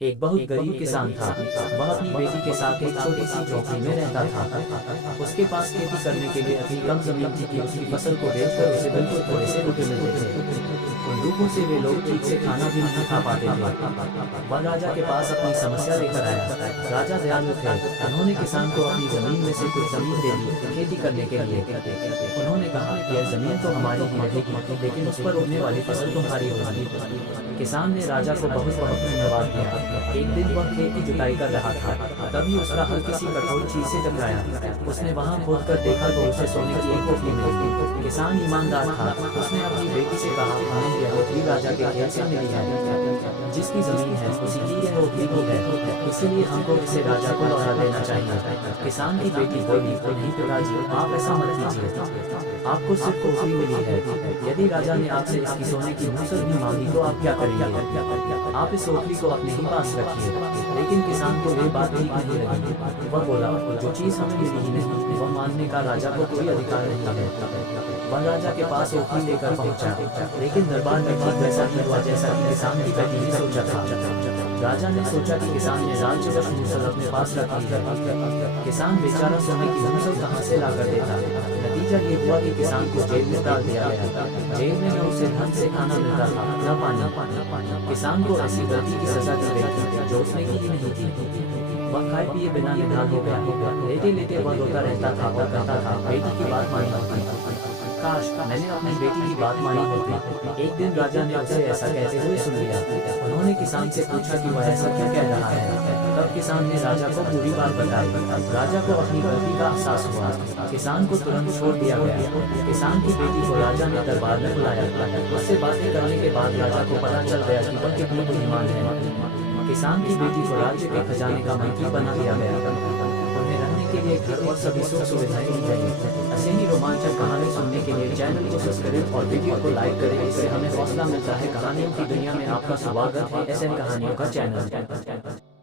एक बहुत गरीब किसान था। वह अपनी बेटी के साथ एक छोटी सी झोपड़ी में रहता था। उसके पास खेती करने के लिए इतनी कम जमीन थी कि उसकी फसल को बेचकर उसे बिल्कुल थोड़े से रुपए मिलते थे। उन रुपयों से वे लोग ठीक से खाना भी नहीं खा पाते थे। वह राजा के पास अपनी समस्या लेकर आया। राजा दयालु थे। उन्होंने किसान को अपनी जमीन में से कुछ जमीन दे दी खेती करने के लिए। उन्होंने कहा, यह जमीन तो हमारी ही रहेगी, लेकिन उस पर उगने वाली फसल तुम्हारी होगी। किसान ने राजा को बहुत बहुत धन्यवाद दिया। एक दिन वह खेत की जुताई कर रहा था, तभी उसका हल किसी कठोर चीज से टकराया। उसने वहां खोद कर देखा तो उसे सोने की एक पोटली मिली। किसान ईमानदार था। उसने अपनी बेटी से कहा, हमें यह पोटली राजा के खेत से मिली है। जिसकी जमीन है उसी की यह पोटली भी है, इसीलिए हमको इसे राजा को लौटा देना चाहिए। किसान की बेटी बोली, नहीं पिताजी, आप ऐसा मत कीजिए। आपको सिर्फ पोटली मिली है। यदि राजा ने आपसे इसकी सोने की मूसर भी मांगी तो आप क्या करेंगे? आप इस पोटली को अपने ही पास रखिए। लेकिन किसान को ये बात ठीक नहीं लगी। वह बोला, जो चीज हमें मिली ही नहीं वह मानने का राजा को कोई अधिकार नहीं है। वह राजा के पास पोटली लेकर पहुंचा, लेकिन दरबार में ठीक वैसा ही हुआ जैसा कि किसान की बेटी ने सोचा था। राजा ने सोचा कि किसान ने राजवश मूसल अपने पास रखी है। किसान बेचारा सोने की मूसल कहाँ से ला कर देता। नतीजा ये हुआ कि किसान को जेल में डाल दिया गया। जेल में न उसे ढंग से खाना मिलता था, न पानी। किसान को ऐसी गलती की सजा दी गई थी जो उसने की ही नहीं थी। वह खाए पिए बिना निढाल हो गया। लेटे लेटे वह रोता रहता था और कहता था, बेटी की बात मानी होती, काश मैंने अपनी बेटी की बात मानी होती। एक दिन राजा ने उसे ऐसा कहते हुए सुन लिया। उन्होंने किसान से पूछा कि वह ऐसा क्यों कह रहा है। तब किसान ने राजा को पूरी बात बताई। राजा को अपनी गलती का एहसास हुआ। किसान को तुरंत छोड़ दिया गया। किसान की बेटी को राजा ने दरबार में बुलाया। उससे बातें करने के बाद राजा को पता चल गया कि वह कितनी बुद्धिमान है। किसान की बेटी को राज्य के खजाने का मंत्री बना दिया गया। उन्हें रहने के लिए घर और सभी सुख सुविधाएं दी गई। ऐसे ही रोमांचक कहानी सुनने के लिए चैनल को सब्सक्राइब और वीडियो को लाइक करें। इससे हमें हौसला मिलता है। कहानियों की दुनिया में आपका स्वागत है SN कहानियों का चैनल।